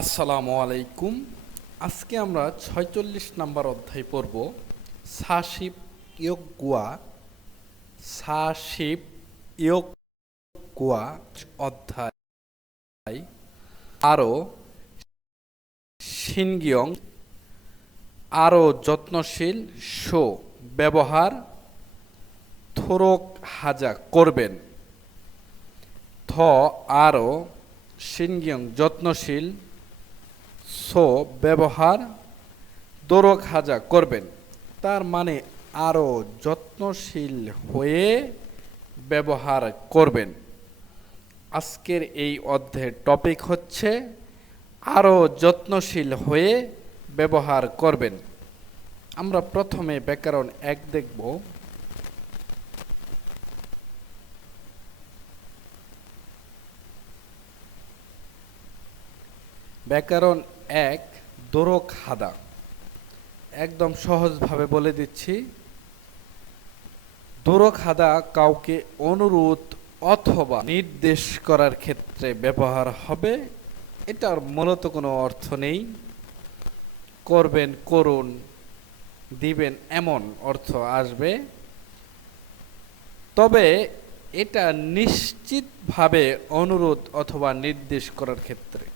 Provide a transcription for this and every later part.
আসসালামু আলাইকুম। আজকে আমরা ৪৬ নাম্বার অধ্যায় পড়ব। সাশিপ ইয়োগ গুয়া। সাশিপ ইয়োগ গুয়া অধ্যায়। আরও শিনগিয়ং, আরও যত্নশীল শো ব্যবহার থোরক হাজা করবেন। থ আরও শিনগিয়ং যত্নশীল সো ব্যবহার দোরক হাজা করবেন। তার মানে আরও যত্নশীল হয়ে ব্যবহার করবেন। আজকের এই অধ্যায়ের টপিক হচ্ছে আরও যত্নশীল হয়ে ব্যবহার করবেন। আমরা প্রথমে ব্যাকরণ ১ দেখব। ব্যাকরণ ১ দোরক হাদা। একদম সহজভাবে বলে দিচ্ছি। দোরক হাদা কাউকে অনুরোধ অথবা নির্দেশ করার ক্ষেত্রে ব্যবহার হবে। এটার মূলত কোনো অর্থ নেই। করবেন, করুন, দিবেন এমন অর্থ আসবে। তবে এটা নিশ্চিতভাবে অনুরোধ অথবা নির্দেশ করার ক্ষেত্রে।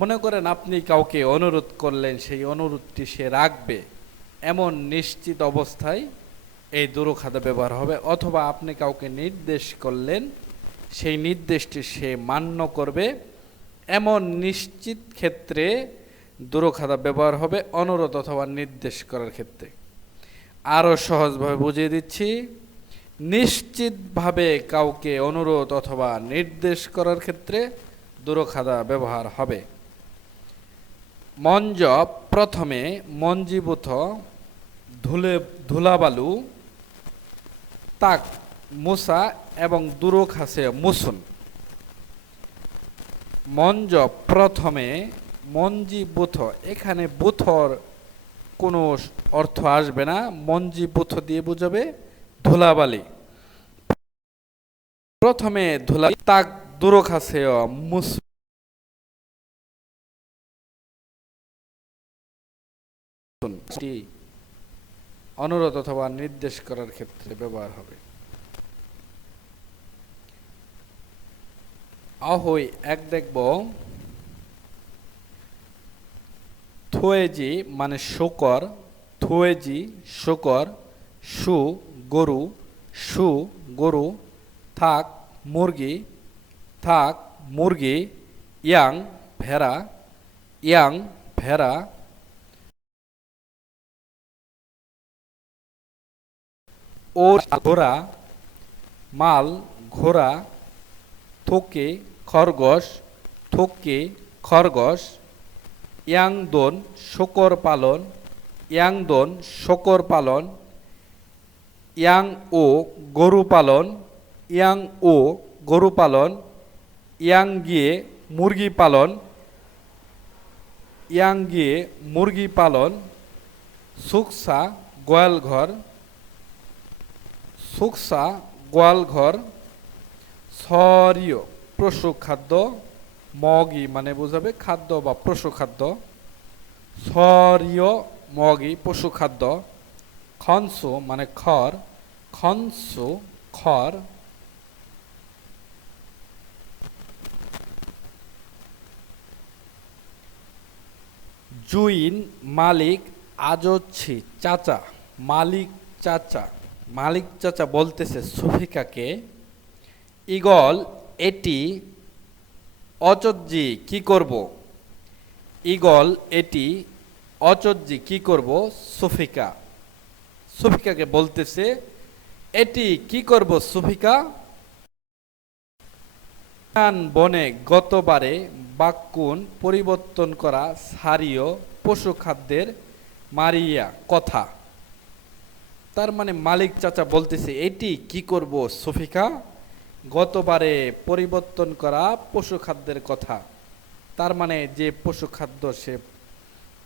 মনে করেন আপনি কাউকে অনুরোধ করলেন, সেই অনুরোধটি সে রাখবে, এমন নিশ্চিত অবস্থায় এই দোরক হাদা ব্যবহার হবে। অথবা আপনি কাউকে নির্দেশ করলেন, সেই নির্দেশটি সে মান্য করবে, এমন নিশ্চিত ক্ষেত্রে দোরক হাদা ব্যবহার হবে অনুরোধ অথবা নির্দেশ করার ক্ষেত্রে। আরও সহজভাবে বুঝিয়ে দিচ্ছি। নিশ্চিতভাবে কাউকে অনুরোধ অথবা নির্দেশ করার ক্ষেত্রে দোরক হাদা ব্যবহার হবে। মঞ্জ প্রথমে মঞ্জীভূত ধুলাবালু তাক মুসা এবং দোরক হাসে মুসুন। মঞ্জ প্রথমে মঞ্জীভূত, এখানে বুথর কোনো অর্থ আসবে না। মঞ্জীভূত দিয়ে বুঝাবে ধুলাবালি। প্রথমে ধুলা তাক দোরক হাসে মুসুন, অনুরোধ অথবা নির্দেশ করার ক্ষেত্রে ব্যবহার হবে। আহই ১ দেখব। থুয়েজি মানে শূকর, থুয়েজি শূকর, সু গরু, সু গরু, থাক মুরগি, থাক মুরগি, ইয়াং ভেড়া, ইয়াং ভেড়া, ও ঘোড়া, মাল ঘোড়া, থোকে খরগোশ, থোকে খরগোশ, ইয়াংদোন শূকর পালন, ইয়াংদোন শূকর পালন, ইয়াং ও গরু পালন, ইয়াং ও গরু পালন, ইয়াং গিয়ে মুরগি পালন, ইয়াং গিয়ে মুরগি পালন, সুকসা গোয়ালঘর, সুকসা গোয়ালঘর, সরিয় পশু খাদ্য, মগি মানে বোঝাবে খাদ্য বা পশু খাদ্য, সরিয় মগি পশু খাদ্য, খনসু মানে খড়, খনসু খড়, জুইন মালিক, আজচ্ছি চাচা, মালিক চাচা, মালিক চাচা বলতেছে সুফিকাকে। ইগল এটি, অচজ্জি কি করব, ইগল এটি, অচজ্জি কি করব, সুফিকা সুফিকাকে বলতেছে এটি কি করব সুফিকা। বনে গতবারে বাক্কুন পরিবর্তন করা সারিয় পশু খাদ্যের মারিয়া কথা। তার মানে মালিক চাচা বলতেছে এটি কি করব সুফিকা, গতবারে পরিবর্তন করা পশু খাদ্যের কথা। তার মানে যে পশু খাদ্য সে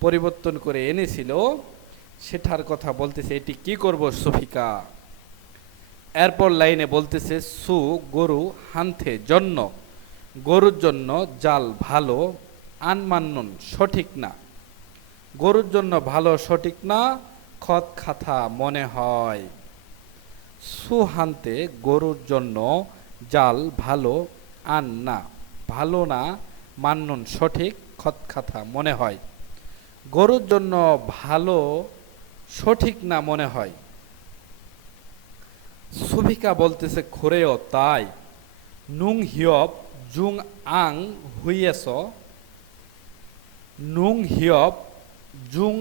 পরিবর্তন করে এনেছিল সেটার কথা বলতেছে এটি কি করব সুফিকা। এরপর লাইনে বলতেছে সু গরু হান্থে জন্য, গরুর জন্য জাল ভালো, আনমান্নন সঠিক না, গরুর জন্য ভালো সঠিক না, খত খাথা মনে হয়। সুহান্তে গরুর জন্য জাল ভালো, আন না ভালো না, মান্নন সঠিক, খত খাথা মনে হয়। গরুর জন্য ভালো সঠিক না মনে হয়। সুফিকা বলতেছে খোরেও তাই। নুং হিয়ব জুং আং হুইয়েছ, নুং হিয়ব জুং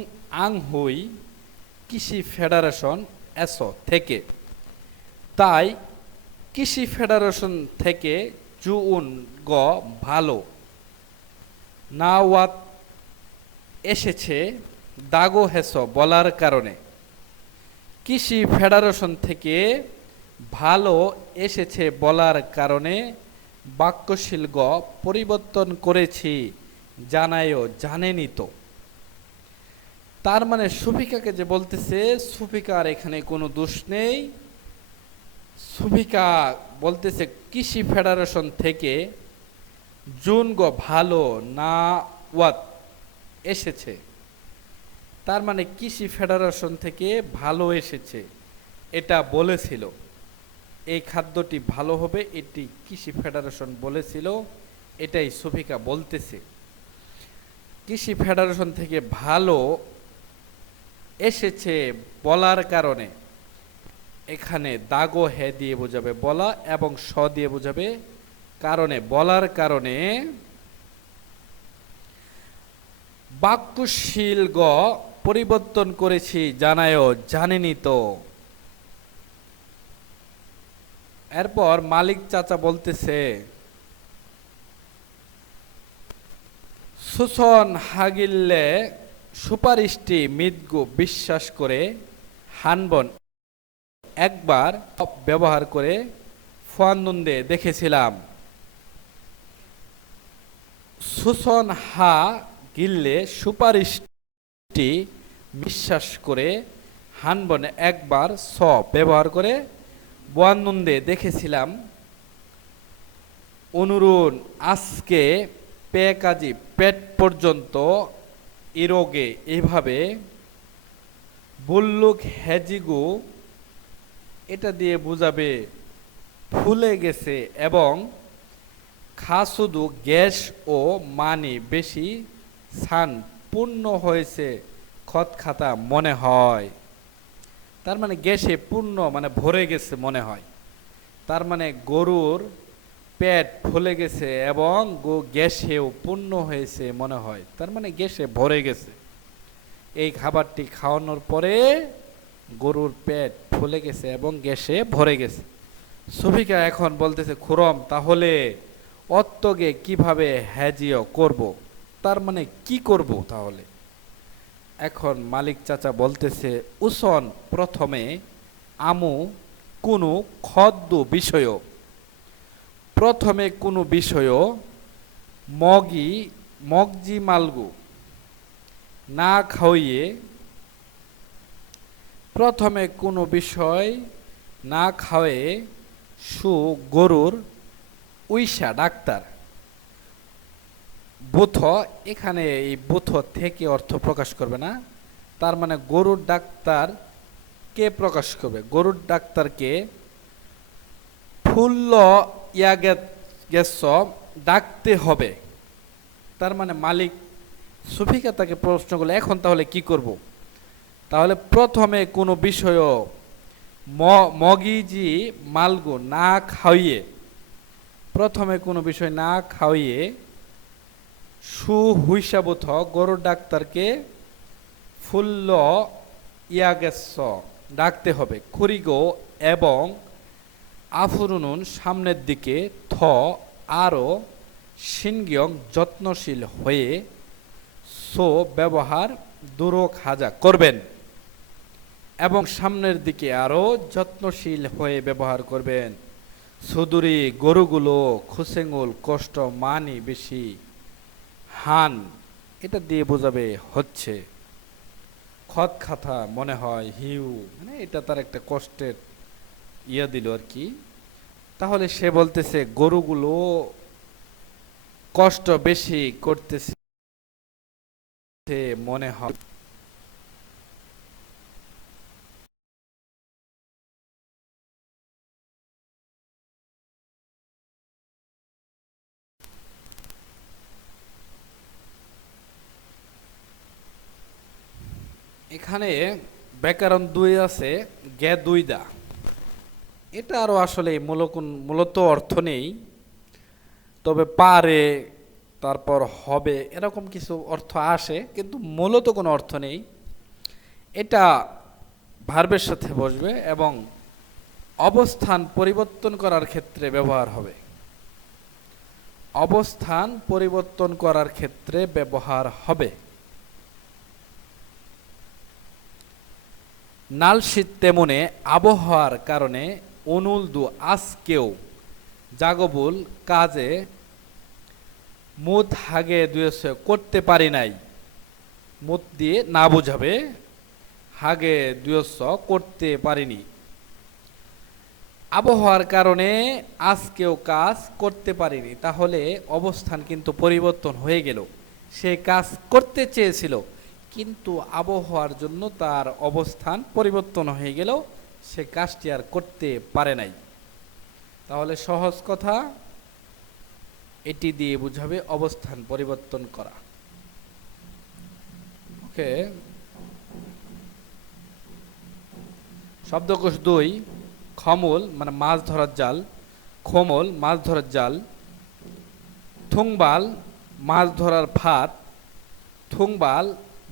আং হুই কৃষি ফেডারেশন এস থেকে। তাই কৃষি ফেডারেশন থেকে জুউন গ ভালো নাওয়াত এসেছে দাগো হেস বলার কারণে। কৃষি ফেডারেশন থেকে ভালো এসেছে বলার কারণে বাক্যশীল গ পরিবর্তন করেছি, জানায়ও জানেনি তো। তার মানে সুফিকাকে যে বলতেছে, সুফিকার এখানে কোনো দোষ নেই। সুফিকা বলতেছে কৃষি ফেডারেশন থেকে জুন গ ভালো না ওয়াত এসেছে। তার মানে কৃষি ফেডারেশন থেকে ভালো এসেছে এটা বলেছিল, এই খাদ্যটি ভালো হবে এটি কৃষি ফেডারেশন বলেছিল, এটাই সুফিকা বলতেছে। কৃষি ফেডারেশন থেকে ভালো এসেছে বলার কারণে এখানে দাগো হে দিয়ে বোঝাবে বলা এবং স দিয়ে বোঝাবে কারণে। বলার কারণে বাক্যশীল গ পরিবর্তন করেছি, জানায়ও জানেনি তো। এরপর মালিক চাচা বলতেছে সুসন হাগিল্লে সুপারিশটি মিদগু বিশ্বাস করে হানবন একবার ব্যবহার করে ফুয়ানন্দে দেখেছিলাম। সুসন হা গিল্লে সুপারিশটি বিশ্বাস করে হানবন একবার স ব্যবহার করে বোয়ানন্দে দেখেছিলাম। অনুরুণ আজকে পে কাজী পেট পর্যন্ত ইরোগে এইভাবে বুল্লুক হেজিগু এটা দিয়ে বুঝাবে ফুলে গেছে এবং খাসুদু গ্যাস ও মানি বেশি সান পূর্ণ হয়েছে খত খাতা মনে হয়। তার মানে গ্যাসে পূর্ণ মানে ভরে গেছে মনে হয়। তার মানে গরুর পেট ফুলে গেছে এবং গ্যাসেও পূর্ণ হয়েছে মনে হয়, তার মানে গ্যাসে ভরে গেছে। এই খাবারটি খাওয়ানোর পরে গরুর পেট ফুলে গেছে এবং গ্যাসে ভরে গেছে। সুফিকা এখন বলতেছে খুরম তাহলে অত্তগে কিভাবে হ্যাজিও করব, তার মানে কি করব তাহলে। এখন মালিক চাচা বলতেছে উসন প্রথমে আমু কোনো খদ্দ বিষয়, প্রথমে কোনো বিষয় মগজি মালগু না খাওয়িয়ে, প্রথমে কোনো বিষয় না খাওয়ে সু গরুর উইসা ডাক্তার। বুথ এখানে এই বুথ থেকে অর্থ প্রকাশ করবে না, তার মানে গরুর ডাক্তার কে প্রকাশ করবে, গরুর ডাক্তারকে ফুল্ল গেছ ডাকতে হবে। তার মানে মালিক সুফিকা তাকে প্রশ্ন করলে এখন তাহলে কি করব। তাহলে প্রথমে কোনো বিষয় মগিজি মালগু না খাওয়িয়ে, প্রথমে কোনো বিষয় না খাওয়িয়ে সুহুইসাবুথ গরুর ডাক্তারকে ফুল্ল ইয়াগেস ডাকতে হবে। খুরিগো এবং আফুরুনুন সামনের দিকে থ আরও সিনগিয়ং যত্নশীল হয়ে সো ব্যবহার দুরো খাজা করবেন এবং সামনের দিকে আরও যত্নশীল হয়ে ব্যবহার করবেন। সুদূরি গরুগুলো খুসেঙ্গুল কষ্ট মানি বেশি হান এটা দিয়ে বোঝাবে হচ্ছে খত খাথা মনে হয় হিউ, মানে এটা তার একটা কষ্টের ইয়া দিল আর কি। তাহলে সে বলতেছে গরুগুলো কষ্ট বেশি করতেছে মনে হয় এখানে ব্যাকরণ 2 আছে, জ্ঞা 2 দা। এটা আরও আসলে মূলত অর্থ নেই, তবে পারে, তারপর হবে, এরকম কিছু অর্থ আসে, কিন্তু মূলত কোনো অর্থ নেই। এটা ভার্বের সাথে বসবে এবং অবস্থান পরিবর্তন করার ক্ষেত্রে ব্যবহার হবে। অবস্থান পরিবর্তন করার ক্ষেত্রে ব্যবহার হবে। নালশীত তেমনে আবহাওয়ার কারণে অনুলদু আজকেও জাগবুল কাজে মুদ হাগে দুয়েছে করতে পারি নাই। মুদ দিয়ে না বোঝাবে, হাগে দুয়েছ করতে পারিনি। আবহাওয়ার কারণে আজকেও কাজ করতে পারিনি, তাহলে অবস্থান কিন্তু পরিবর্তন হয়ে গেল। সে কাজ করতে চেয়েছিল, কিন্তু আবহাওয়ার জন্য তার অবস্থান পরিবর্তন হয়ে গেল, সে কাজটি আর করতে পারে নাই। তাহলে সহজ কথা, এটি দিয়ে বুঝাবে অবস্থান পরিবর্তন করা। ওকে, শব্দকোষ 2, খমল মানে মাছ ধরার জাল, খোমল মাছ ধরার জাল, থুংবাল মাছ ধরার ফাঁদ, থুংবাল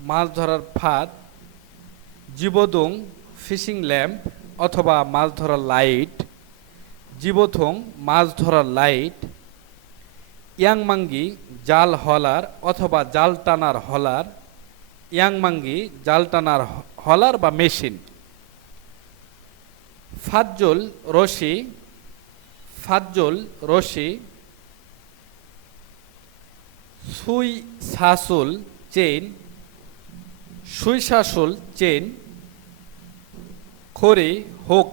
মাছ ধরার ফাঁদ, জীবদুং ফিশিং ল্যাম্প অথবা মাছ ধরার লাইট, জীবথুং মাছ ধরার লাইট, ইয়াংমাঙ্গি জাল হলার অথবা জাল টানার হলার, ইয়াংমাঙ্গি জাল টানার হলার বা মেশিন। ফাজ্জল রশি, ফাজ্জল রশি, সুই শাসুল চেইন, সুই শাসুল চেইন, খড়ি হোক,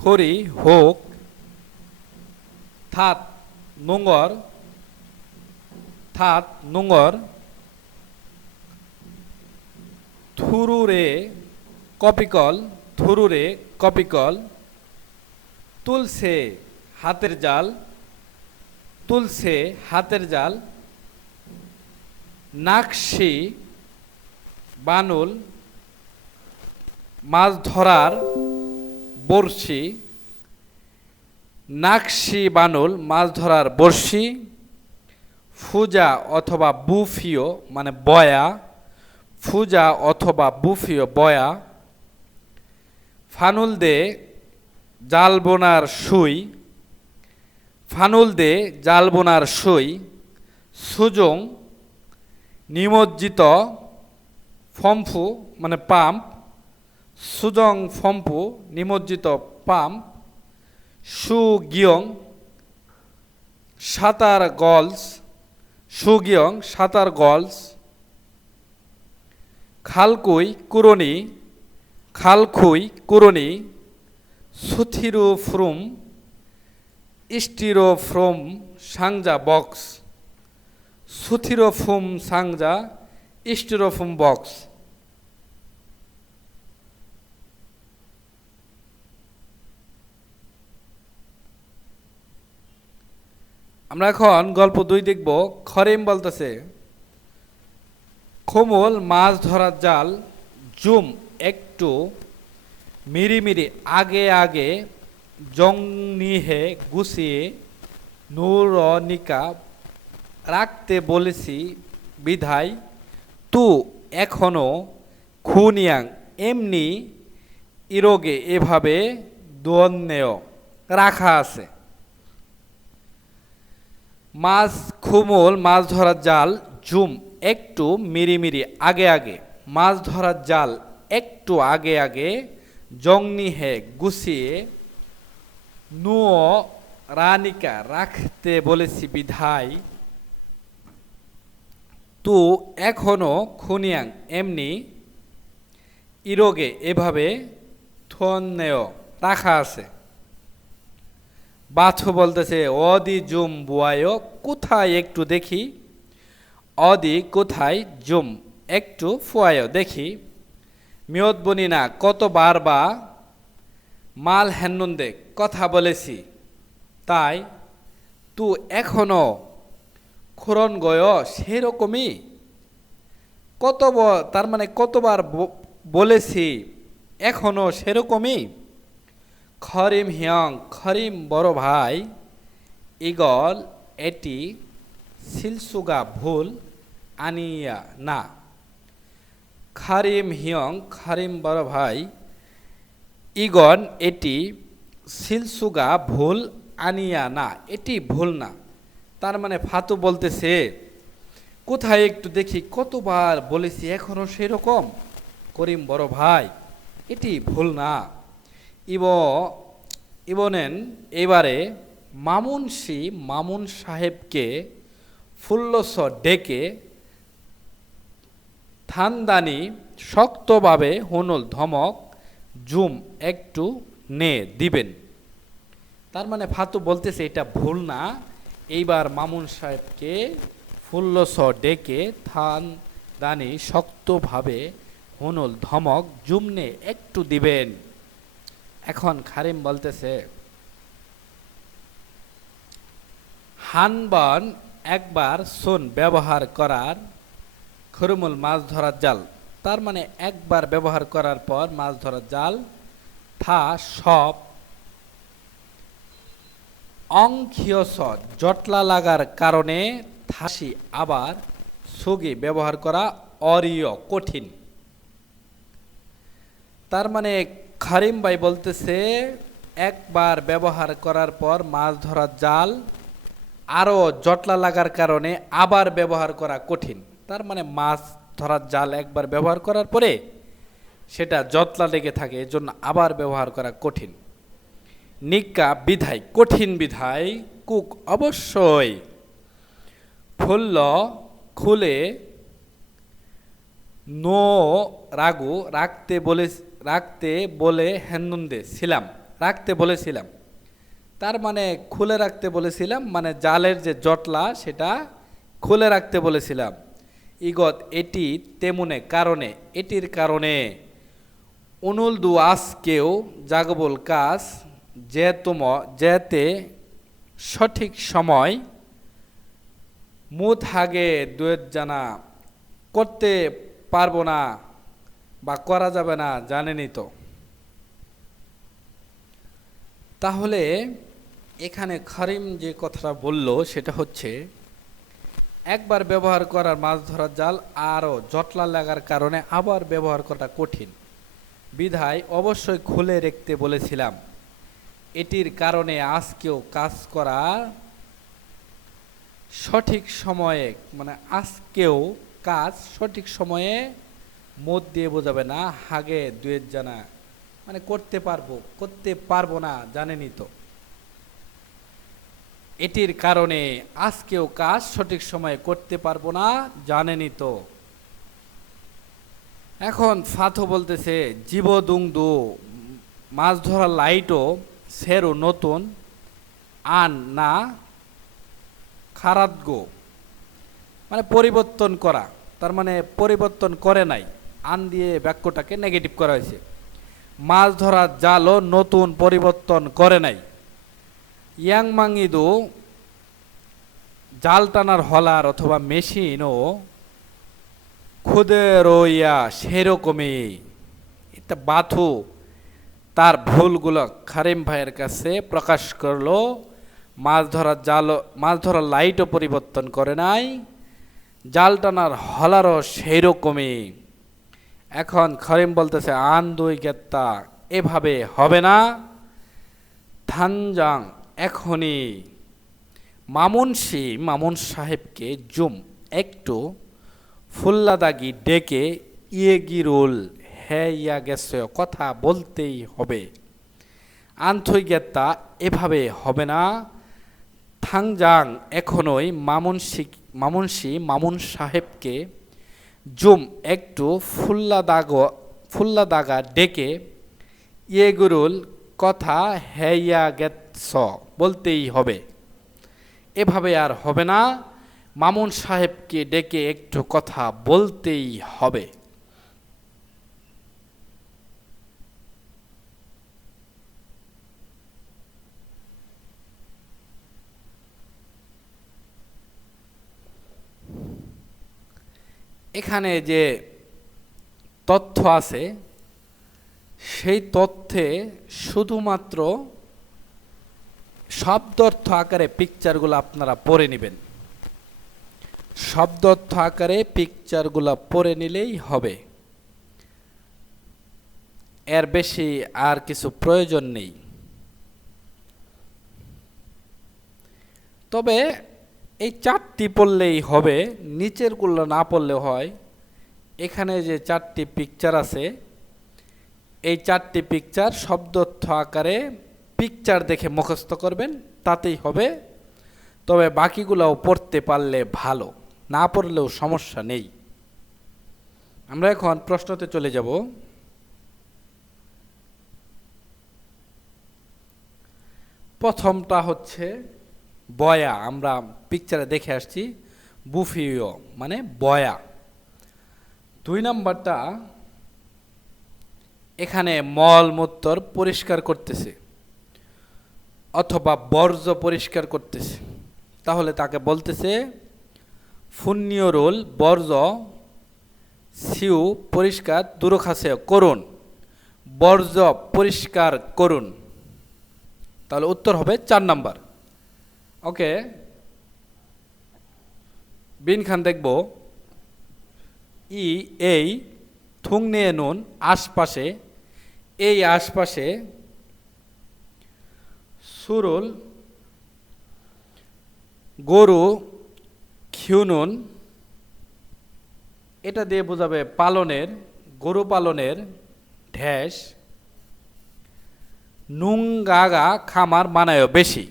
খড়ি হোক, থাত নোঙর, থাত নোঙর, থুরুরে কপিকল, থুরুরে কপিকল, তুলসে হাতের জাল, তুলসে হাতের জাল, নাকশি বানুল মাছ ধরার বড়শি, নাকশি বানুল মাছ ধরার বড়শি, ফুজা অথবা বুফিও মানে বয়া, ফুজা অথবা বুফিও বয়া, ফানুল দে জাল বোনার সুই, ফানুল দে জাল বোনার সুই, সুজং নিমজ্জিত ফম্ফু মানে পাম্প, সুজং ফম্পু নিমজ্জিত পাম্প, সুগিয়ং সাঁতার গলস, সুগিয়ং সাঁতার গলস, খালকুই কুরনি, খালখুই কুরনি, সুথিরু ফ্রুম স্টিরো ফ্রম সাংজা বক্স, সুথিরোফোম সাংজা স্টিরোফোম বক্স। আমরা এখন গল্প 2 দেখব। খরেম বলতেছে, খোমল মাছ ধরার জাল, জুম একটু মিরিমিরি আগে আগে, জংনিহে গুছিয়ে নূরনিকা রাখতে বলেছি বিধায়, তু এখনো খুনিয়াং এমনি ইরোগে এভাবে দোন্নেয় রাখা আছে। মাছ খুমল মাছ ধরার জাল, জুম একটু মিরিমিরি আগে আগে, মাছ ধরার জাল একটু আগে আগে, জংনিহে গুছিয়ে নুয় রানিকা রাখতে বলেছি বিধায়, তু এখনো খুনিয়াং এমনি ইরোগে এভাবে থন্নেয় রাখা আছে। বাথু বলতেছে, অদি জুম বুয়ায় কোথায় একটু দেখি, অদি কোথায় জুম একটু ফুয়ায় দেখি মিয়ত বনি না কতবার বা মাল হেন্নুন্দে কথা বলেছি তাই তু এখনো খুরন গয় সেরকমই তার মানে কতবার বলেছি এখনো সেরকমই খরিম হিয়ং খরিম বড় ভাই ইগল এটি সিলসুগা ভুল আনিয়া না খারিম হিয়ং খারিম বড় ভাই ইগন এটি সিলসুগা ভুল আনিয়া না এটি ভুল না তার মানে ফাতু বলতেছে কোথায় একটু দেখি কতবার বলেছি এখনো সেরকম করিম বড় ভাই এটি ভুল না ইবনেন এবারে মামুন সাহেবকে ফুল্লস ডেকে থানদানি শক্তভাবে হুনুল ধমক জুম একটু নে দিবেন তার মানে ফাতু বলতেছে এটা ভুল না এইবার মামুন সাহেবকে ফুল্লস ডেকে থানদানি শক্তভাবে হুনুল ধমক জুম নে একটু দিবেন এখন খারিম বলতেছে হানবান একবার সোন ব্যবহার করার খরুমুল মাছ ধরার জাল তার মানে একবার ব্যবহার করার পর মাছ ধরার জাল থা সব অংখিয়স জটলা লাগার কারণে থাসি আবার সুগি ব্যবহার করা অরিয় কঠিন তার মানে খারিম ভাই বলতেছে একবার ব্যবহার করার পর মাছ ধরার জাল আরও জটলা লাগার কারণে আবার ব্যবহার করা কঠিন তার মানে মাছ ধরার জাল একবার ব্যবহার করার পরে সেটা জটলা লেগে থাকে এজন্য আবার ব্যবহার করা কঠিন নিকা বিধায় কঠিন বিধায় কুক অবশ্যই ফুল্ল খুলে নো রাগু রাখতে বলে হেন্দুন্দে ছিলাম রাখতে বলেছিলাম তার মানে খুলে রাখতে বলেছিলাম মানে জালের যে জটলা সেটা খুলে রাখতে বলেছিলাম ইগত এটি তেমনে কারণে এটির কারণে অনুল দু আজকেও জাগবল কাজ যেতে সঠিক সময় মুথ হাগে দুয়েত জানা করতে পারবো না বা করা যাবে না জানেনই তো তাহলে এখানে খারিম যে কথাটা বলল সেটা হচ্ছে একবার ব্যবহার করার মাছ ধরার জাল আরও জটলা লাগার কারণে আবার ব্যবহার করা কঠিন বিধায় অবশ্যই খুলে রাখতে বলেছিলাম এটির কারণে আজকেও কাজ করা সঠিক সময়ে মানে আজকেও কাজ সঠিক সময়ে মত দিয়ে বোঝাবে না হাগে দুয়ের জানা মানে করতে পারবো না জানেনই তো এটির কারণে আজকেও কাজ সঠিক সময়ে করতে পারবো না জানেনই তো এখন ফাথো বলতেছে জীবদুংদু মাছ ধরার লাইটও সেরো নতুন আন না খারাদগো মানে পরিবর্তন করা তার মানে পরিবর্তন করে নাই আন দিয়ে বাক্যটাকে নেগেটিভ করা হয়েছে মাছ ধরার জালও নতুন পরিবর্তন করে নাই ইয়াংমাঙ্গিদু জাল টানার হলার অথবা মেশিনও খুদে রইয়া সেরকমই এটা বাথু তার ভুলগুলো খারিম ভাইয়ের কাছে প্রকাশ করলো মাছ ধরার লাইটও পরিবর্তন করে নাই জাল টানার হলারও সেরকমই এখন খারিম বলতেছে আন দুই গেত্তা এভাবে হবে না থানজাং এখনই মামুন সাহেবকে জুম একটু ফুল্লাদাগি ডেকে ইয়েগিরুল ইয়া গেছে কথা বলতেই হবে আনথই গেত্তা এভাবে হবে না থাংজাং এখনই মামুন সাহেবকে জুম একটু ফুল্লাদাগা ডেকে ইয়েগুরুল কথা হেয়া গেছ বলতেই হবে এভাবে আর হবে না মামুন সাহেবকে ডেকে একটু কথা বলতেই হবে। এখানে যে তথ্য আছে সেই তথ্যে শুধুমাত্র শব্দার্থ আকারে পিকচারগুলো আপনারা পড়ে নেবেন। শব্দার্থ আকারে পিকচারগুলো পড়ে নিলেই হবে, এর বেশি আর কিছু প্রয়োজন নেই। তবে এই চারটি পড়লেই হবে, নিচেরগুলো না পড়লেও হয়। এখানে যে চারটি পিকচার আছে এই চারটি পিকচার শব্দার্থ আকারে পিকচার দেখে মুখস্থ করবেন, তাতেই হবে। তবে বাকিগুলোও পড়তে পারলে ভালো, না পড়লেও সমস্যা নেই। আমরা এখন প্রশ্নতে চলে যাব। প্রথমটা হচ্ছে বয়া, আমরা পিকচারে দেখে আসছি বুফিও মানে বয়া। 2 নম্বরটা এখানে মলমূত্র পরিষ্কার করতেছে অথবা বর্জ্য পরিষ্কার করতেছে, তাহলে তাকে বলতেছে ফুন্নিয়রুল বর্জ্য সিউ পরিষ্কার দুরখাসে করুন, বর্জ্য পরিষ্কার করুন। তাহলে উত্তর হবে 4 নম্বর। ওকে, বিন খান দেখব এই থুং নিয়ে নুন আশপাশে, এই আশপাশে সুরুল গরু খিউনুন, এটা দিয়ে বোঝাবে পালনের, গরু পালনের ঢ্যাস নুঙ্গাগা খামার মানায় বেশি।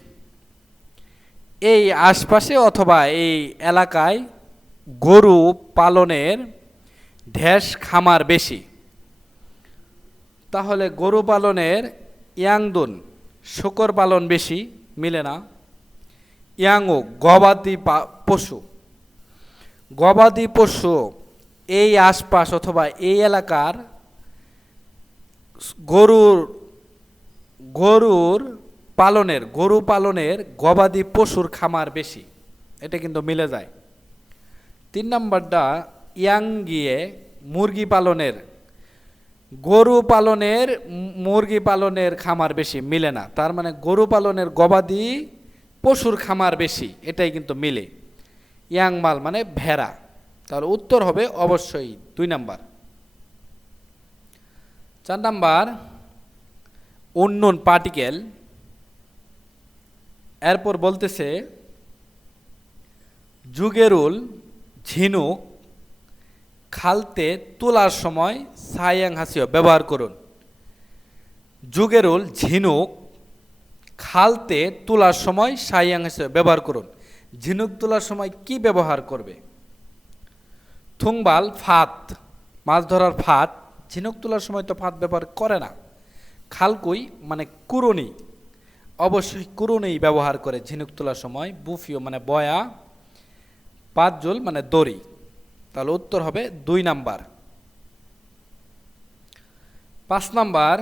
এই আশপাশে অথবা এই এলাকায় গরু পালনের ঢ্যাস খামার বেশি। তাহলে গরু পালনের ইয়াংদুন শূকর পালন বেশি, মিলে না। ইয়াংও গবাদি পশু, গবাদি পশু এই আশপাশ অথবা এই এলাকার গরু পালনের গবাদি পশুর খামার বেশি, এটা কিন্তু মিলে যায়। 3 নম্বরটা ইয়াংগিয়ে মুরগি পালনের, গরু পালনের মুরগি পালনের খামার বেশি, মিলে না। তার মানে গরু পালনের গবাদি পশুর খামার বেশি, এটাই কিন্তু মিলে। ইয়াংমাল মানে ভেড়া, তাহলে উত্তর হবে অবশ্যই 2 নম্বর। 4 নম্বর উন্নন পার্টিকেল, এরপর বলতেছে যুগেরুল ঝিনুক খালতে তোলার সময় সায়াং হাসিও ব্যবহার করুন। যুগেরুল ঝিনুক খালতে তোলার সময় সায়াং হাসিও ব্যবহার করুন। ঝিনুক তোলার সময় কি ব্যবহার করবে? থুংবাল ফাত, মাছ ধরার ফাত, ঝিনুক তোলার সময় তো ফাত ব্যবহার করে না। খালকুই মানে কুরুনি, অবশ্যই কুরুনি ব্যবহার করে ঝিনুক তোলার সময়। বুফিও মানে বয়া, পাঁচজুল মানে দড়ি, তাহলে উত্তর হবে 2 নাম্বার। 5 নাম্বার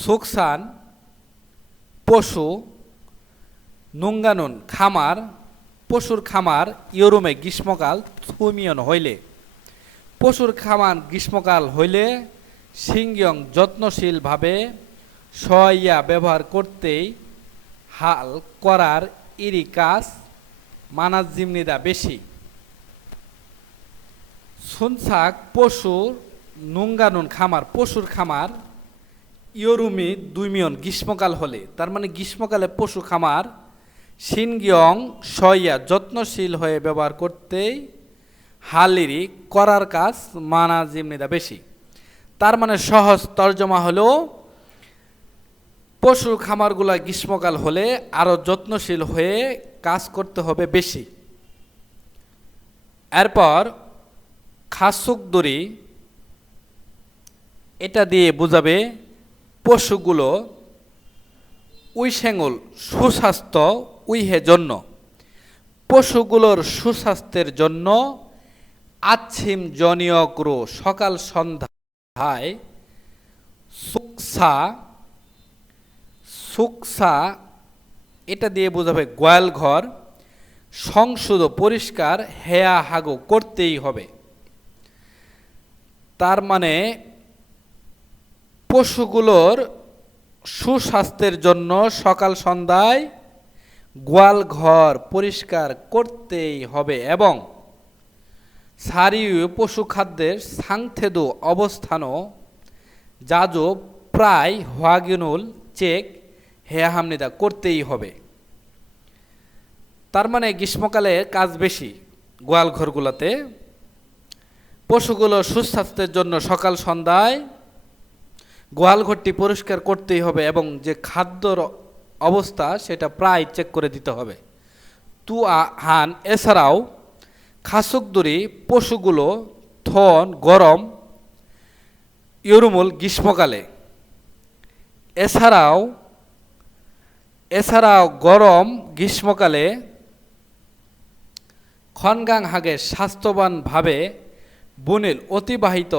সুকসান পশু নুঙ্গানুন খামার, পশুর খামার ইউরোমে গ্রীষ্মকাল থুমিয়ন হইলে, পশুর খামার গ্রীষ্মকাল হইলে সিংয়ং যত্নশীলভাবে সইয়া ব্যবহার করতেই হাল করার ইরি কাজ মানাজ জিমনিদা বেশি। সুনসাক পশুর নুঙ্গানুন খামার, পশুর খামার ইয়রুমি দুইমিয়ন গ্রীষ্মকাল হলে, তার মানে গ্রীষ্মকালে পশু খামার সিনগিয়ং সইয়া যত্নশীল হয়ে ব্যবহার করতেই হালিরি করার কাজ মানা জিমনিদা বেশি। তার মানে সহজ তর্জমা হলো পশুর খামারগুলা গ্রীষ্মকাল হলে আরো যত্নশীল হয়ে কাজ করতে হবে বেশি। এরপর খাসুক দড়ি, এটা দিয়ে বোঝাবে পশুগুলো উইসেঙ্গল সুস্বাস্থ্য উইহে জন্য। পশুগুলোর সুস্বাস্থ্যের জন্য আচ্ছিম জনীয় গ্রো সকাল সন্ধ্যায় সুকসা সুকসা এটা দিয়ে বোঝাবে গোয়াল ঘর সংশোধ পরিষ্কার হেয়া হাগু করতেই হবে। তার মানে পশুগুলোর সুস্বাস্থ্যের জন্য সকাল সন্ধ্যায় গোয়াল ঘর পরিষ্কার করতেই হবে এবং সারিউ পশু খাদ্যের সাংথেদু অবস্থানও যাজো প্রায় হোয়াগিনুল চেক হেয়া হামনিদা করতেই হবে। তার মানে গ্রীষ্মকালে কাজ বেশি গোয়াল ঘরগুলোতে। পশুগুলো সুস্বাস্থ্যের জন্য সকাল সন্ধ্যায় গোয়াল ঘরটি পরিষ্কার করতেই হবে এবং যে খাদ্যর অবস্থা সেটা প্রায় চেক করে দিতে হবে। হান এছাড়াও খাসুকদুরি পশুগুলো থন গরম ইউরুমুল গ্রীষ্মকালে এছাড়াও গরম গ্রীষ্মকালে খনগাং হাগে স্বাস্থ্যবানভাবে বুনিল অতিবাহিত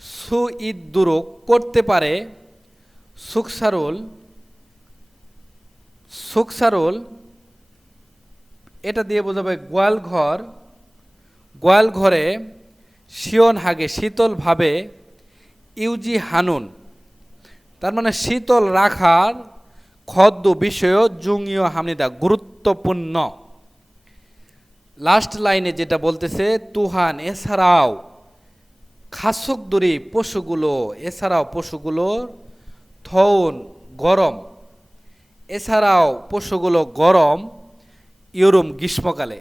সুইদুরুক করতে পারে সুকসারুল এটা দিয়ে বোঝাবে গোয়াল ঘরে শিয়ন হাগে শীতলভাবে ইউজি হানুন তার মানে শীতল রাখার খদ্দ বিষয় জুংীয় হামনিদা গুরুত্বপূর্ণ। লাস্ট লাইনে যেটা বলতেছে তুহান এছাড়াও খাসুকদুরি পশুগুলো থৌন গরম ইউরুম গ্রীষ্মকালে।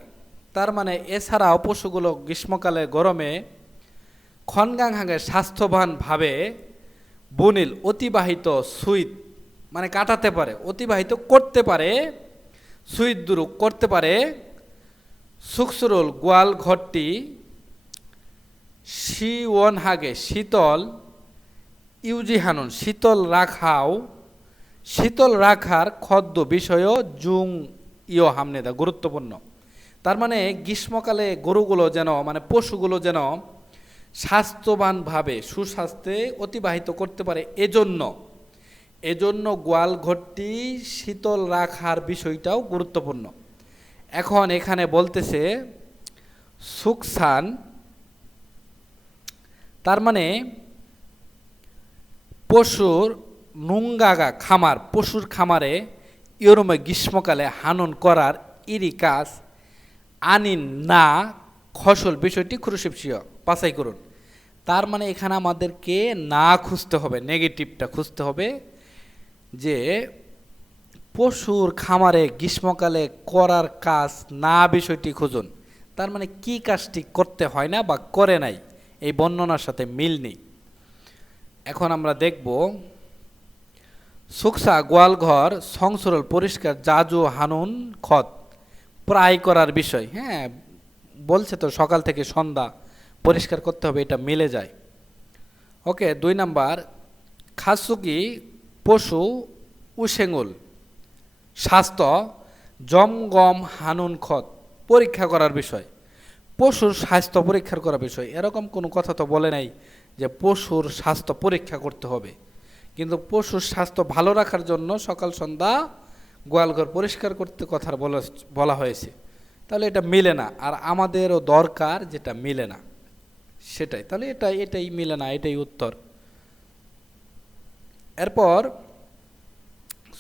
তার মানে এছাড়াও পশুগুলো গ্রীষ্মকালে গরমে খনগাং হাগে স্বাস্থ্যবানভাবে বুনিল অতিবাহিত সুইত মানে কাটাতে পারে অতিবাহিত করতে পারে সুইত দুরুক করতে পারে সুকসুরুল গোয়াল ঘরটি শিওন হাগে শীতল ইউজি হানুন শীতল রাখার খদ্য বিষয় জুং ইয় হামনেদা গুরুত্বপূর্ণ। তার মানে গ্রীষ্মকালে গরুগুলো যেন মানে পশুগুলো যেন স্বাস্থ্যবানভাবে সুস্বাস্থ্যে অতিবাহিত করতে পারে এজন্য গোয়াল ঘরটি শীতল রাখার বিষয়টাও গুরুত্বপূর্ণ। এখন এখানে বলতেছে সুকসান তার মানে পশুর নুঙ্গাগা খামার পশুর খামারে ইউরোমে গ্রীষ্মকালে হানন করার ইরি কাজ আনিন না ফসল বিষয়টি খুরুশিপসিয় বাছাই করুন। তার মানে এখানে আমাদেরকে না খুঁজতে হবে নেগেটিভটা খুঁজতে হবে যে পশুর খামারে গ্রীষ্মকালে করার কাজ না বিষয়টি খুঁজুন। তার মানে কি কাজটি করতে হয় না বা করে নাই এই বর্ণনার সাথে মিল নেই। এখন আমরা দেখব সুকসা গোয়ালঘর সংসরল পরিষ্কার জাজু হানুন খত প্রায় করার বিষয়। হ্যাঁ বলছে তো সকাল থেকে সন্ধ্যা পরিষ্কার করতে হবে, এটা মিলে যায়। ওকে 2 নাম্বার খাসুকি পশু উশেঙ্গুল স্বাস্থ্য জমগম হানুন খত পরীক্ষা করার বিষয়। পশুর স্বাস্থ্য পরীক্ষা করার বিষয় এরকম কোনো কথা তো বলে নাই যে পশুর স্বাস্থ্য পরীক্ষা করতে হবে, কিন্তু পশুর স্বাস্থ্য ভালো রাখার জন্য সকাল সন্ধ্যা গোয়ালঘর পরিষ্কার করতে কথা বলা হয়েছে। তাহলে এটা মিলে না, আর আমাদেরও দরকার যেটা মিলে না সেটাই, তাহলে এটাই মিলে না, এটাই উত্তর। এরপর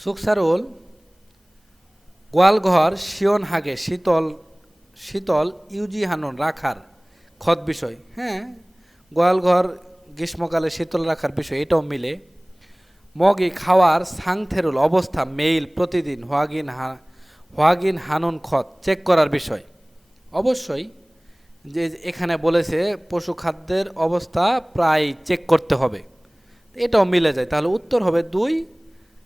সুকসারুল গোয়ালঘর শিয়ন হাগে শীতল ইউজি হানুন রাখার খত বিষয়। হ্যাঁ গোয়ালঘর গ্রীষ্মকালে শীতল রাখার বিষয় এটাও মিলে। মগি খাওয়ার সাংথেরুল অবস্থা মেইল প্রতিদিন হোয়াগিন হানুন খত চেক করার বিষয়। অবশ্যই যে এখানে বলেছে পশু খাদ্যের অবস্থা প্রায় চেক করতে হবে, এটাও মিলে যায়। তাহলে উত্তর হবে 2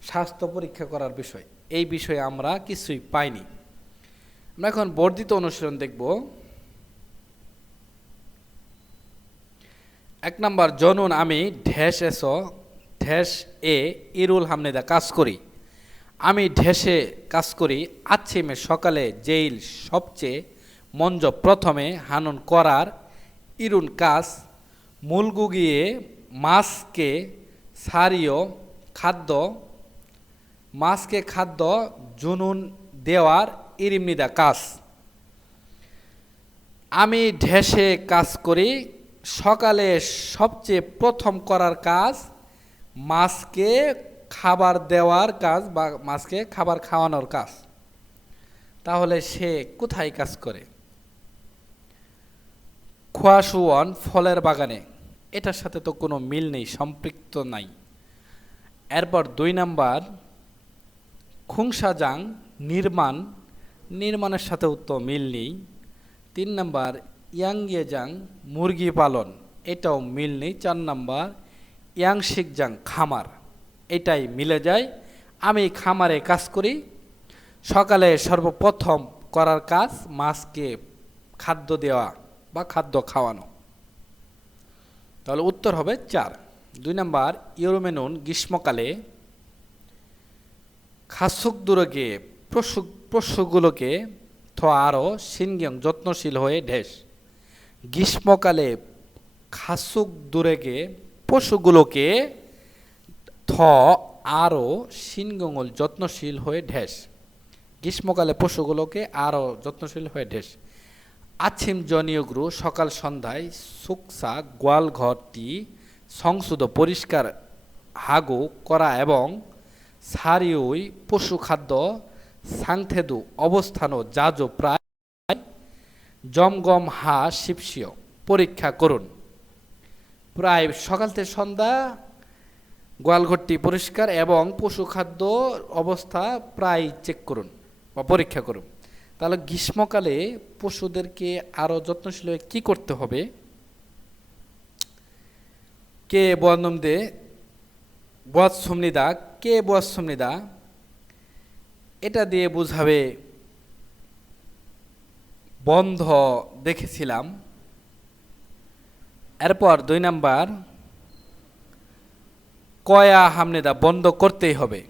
স্বাস্থ্য পরীক্ষা করার বিষয়। এই বিষয়ে আমরা কিছুই পাইনি। আমরা এখন বর্ধিত অনুশীলন দেখব। 1 নাম্বার জনুন আমি ঢ্যাশ এ ইরুল হামনেদা কাজ করি। আমি ঢেসে কাজ করি আচ্ছিমে সকালে জেইল সবচেয়ে মঞ্জ প্রথমে হানন করার ইরুন কাজ মূলগুগিয়ে মাছকে সারিও খাদ্য মাছকে খাদ্য জুনুন দেওয়ার ইরিমনিদা কাজ আমি ঢেসে কাজ করি সকালে সবচেয়ে প্রথম করার কাজ মাছকে খাবার দেওয়ার কাজ বা মাছকে খাবার খাওয়ানোর কাজ। তাহলে সে কোথায় কাজ করে? খোয়াশুয়ন ফলের বাগানে। এটার সাথে তো কোনো মিল নেই, সম্পৃক্ত নাই। এরপর 2 নাম্বার খুংসাজাং নির্মাণের সাথেও তো মিল নেই। 3 নাম্বার ইয়াংগেজাং মুরগি পালন, এটাও মিল নেই। 4 নাম্বার ইয়াংশিকজাং খামার, এটাই মিলে যায়। আমি খামারে কাজ করি সকালে সর্বপ্রথম করার কাজ মাছকে খাদ্য দেওয়া বা খাদ্য খাওয়ানো। তাহলে উত্তর হবে 4। 2 নাম্বার ইউরোমেনুন গ্রীষ্মকালে খাসুক দুরগে পশুগুলোকে আরও সিনগিয়ং যত্নশীল হয়ে ঢেস। গ্রীষ্মকালে খাসুক দুরেগে পশুগুলোকে আরও সিনগঙ্গল যত্নশীল হয়ে ঢেস। গ্রীষ্মকালে পশুগুলোকে আরও যত্নশীল হয়ে ঢেস। আছিম জনিয়গ্রু সকাল সন্ধ্যায় সুকসা গোয়ালঘরটি সংশুদ্ধ পরিষ্কার হাগু করা এবং সারিউই পশু খাদ্য সাংথেদু অবস্থান ও জাজো প্রায় জমগম হা শিপসিও পরীক্ষা করুন। প্রায় সকাল থেকে সন্ধ্যা গোয়ালঘরটি পরিষ্কার এবং পশু খাদ্য অবস্থা প্রায় চেক করুন বা পরীক্ষা করুন। তাহলে গ্রীষ্মকালে পশুদেরকে আরও যত্নশীল হয়ে কী করতে হবে? কে বর্ণম দে বৎসমনিদা, কে বৎসমনিদা, এটা দিয়ে বুঝাবে বন্ধ দেখেছিলাম। এরপর 2 নাম্বার কয়া হামনেদা, বন্ধ করতেই হবে।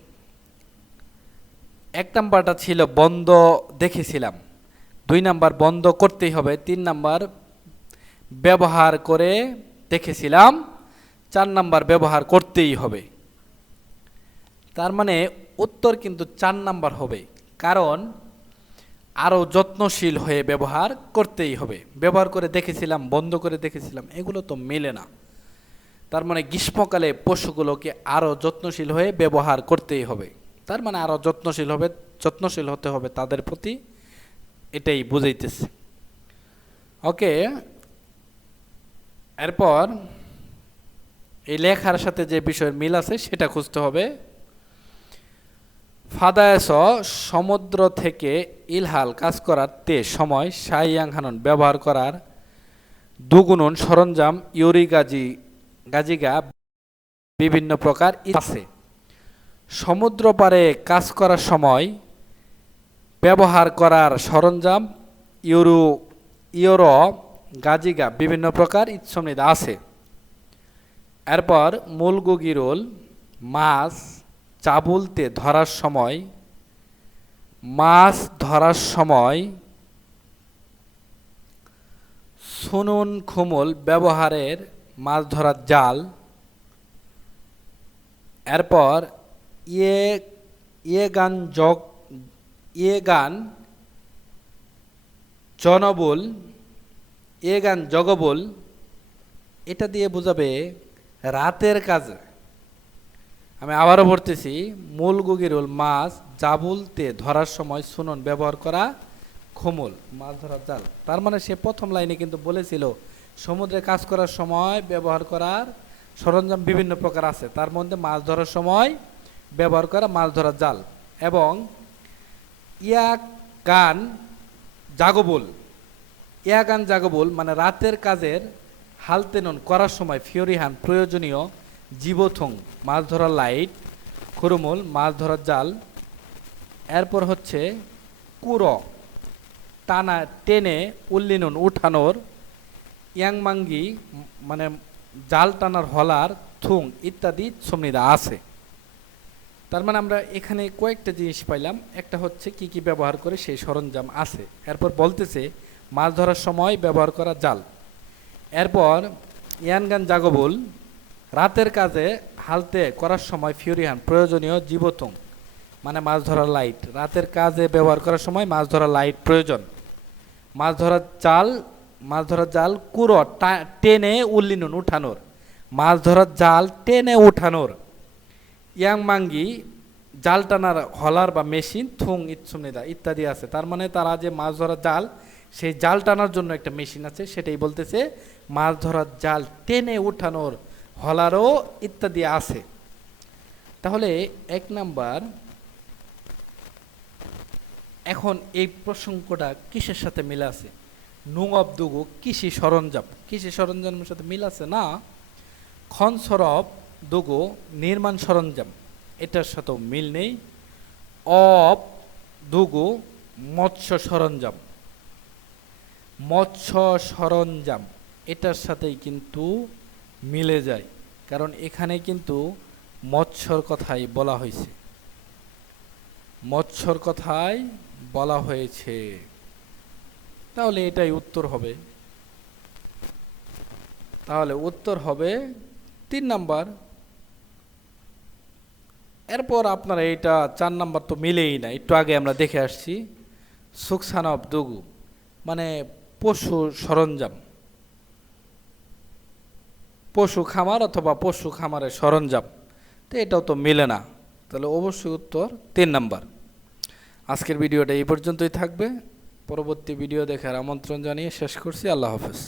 1 নাম্বারটা ছিল বন্ধ দেখেছিলাম, 2 নাম্বার বন্ধ করতেই হবে, 3 নাম্বার ব্যবহার করে দেখেছিলাম, 4 নাম্বার ব্যবহার করতেই হবে। তার মানে উত্তর কিন্তু 4 নাম্বার হবে, কারণ আরও যত্নশীল হয়ে ব্যবহার করতেই হবে। ব্যবহার করে দেখেছিলাম, বন্ধ করে দেখেছিলাম, এগুলো তো মেলে না। তার মানে গ্রীষ্মকালে পশুগুলোকে আরও যত্নশীল হয়ে ব্যবহার করতেই হবে। তার মানে আরও যত্নশীল হতে হবে তাদের প্রতি, এটাই বুঝাইতেছে। ওকে, এরপর এই লেখার সাথে যে বিষয়ের মিল আছে সেটা খুঁজতে হবে। ফাদায়স সমুদ্র থেকে ইলহাল কাজ করার সময় সাইয়াং হানন ব্যবহার করার দুগুণন সরঞ্জাম ইউরি গাজিগা বিভিন্ন প্রকার আছে। সমুদ্র পারে কাজ করার সময় ব্যবহার করার সরঞ্জাম ইউরো গাজিগা বিভিন্ন প্রকার ইৎসমনিদা আছে। এরপর মূলগুগিরোল মাছ চাবুলতে ধরার সময় সুনুন খুমুল ব্যবহারের মাছ ধরার জাল। এরপর ইয়েগান জগবুল, এটা দিয়ে বোঝাবে রাতের কাজ। আমি আবারও পড়তেছি, মূলগুগিরুল মাছ জাবুলতে ধরার সময় সুনন ব্যবহার করা খুমুল মাছ ধরার জাল। তার মানে সে প্রথম লাইনে কিন্তু বলেছিল সমুদ্রে কাজ করার সময় ব্যবহার করার সরঞ্জাম বিভিন্ন প্রকার আছে, তার মধ্যে মাছ ধরার সময় ব্যবহার করা মাছ ধরার জাল। এবং ইয়াগান জাগবুল মানে রাতের কাজের হালতেনন করার সময় ফিওরিহান প্রয়োজনীয় জীবথং মাছ ধরার লাইট, খুরুমুল মাছ ধরার জাল। এরপর হচ্ছে টেনে উল্লিনুন উঠানোর, ইয়াংমাঙ্গি মানে জাল টানার হলার থুং ইত্যাদি সমনিদা আছে। তার মানে আমরা এখানে কয়েকটা জিনিস পাইলাম। একটা হচ্ছে কি কি ব্যবহার করে সেই সরঞ্জাম আছে। এরপর বলতেছে মাছ ধরার সময় ব্যবহার করা জাল। এরপর ইয়ানগান জাগবুল রাতের কাজে হালতে করার সময় ফিউরিহান প্রয়োজনীয় জীবতং, মানে মাছ ধরার লাইট। রাতের কাজে ব্যবহার করার সময় মাছ ধরার লাইট প্রয়োজন। মাছ ধরার জাল কুড়ো টেনে উল্লিনুন উঠানোর, মাছ ধরার জাল টেনে উঠানোর। ইয়াংমাঙ্গি জাল টানার হলার বা মেশিন থুং ইৎসুনিদা ইত্যাদি আছে। তার মানে তারা যে মাছ ধরার জাল, সেই জাল টানার জন্য একটা মেশিন আছে, সেটাই বলতেছে মাছ ধরার জাল টেনে উঠানোর হলারও ইত্যাদি আছে। তাহলে 1 নাম্বার, এখন এই প্রসঙ্গটা কিসের সাথে মিল আছে? নুং অব দুগু কৃষি সরঞ্জাম, কৃষি সরঞ্জামের সাথে মিল আছে না? খনসরব দুগু নির্মাণ সরঞ্জাম, এটার সাথেও মিল নেই। অব দুগু মৎস্য সরঞ্জাম, মৎস্য সরঞ্জাম এটার সাথেই কিন্তু মিলে যায়, কারণ এখানে কিন্তু মৎস্যর কথাই বলা হয়েছে, মৎস্যর কথাই বলা হয়েছে। তাহলে এটাই উত্তর হবে। তাহলে উত্তর হবে 3 নাম্বার। এরপর আপনারা এইটা 4 নাম্বার তো মিলেই না, একটু আগে আমরা দেখে আসছি। সুকসানব দুগু মানে পশু সরঞ্জাম, পশু খামার অথবা পশু খামারের সরঞ্জাম, তো এটাও তো মিলে না। তাহলে অবশ্যই উত্তর 3 নাম্বার। আজকের ভিডিওটা এই পর্যন্তই থাকবে। পরবর্তী ভিডিও দেখার আমন্ত্রণ জানিয়ে শেষ করছি। আল্লাহ হাফেজ।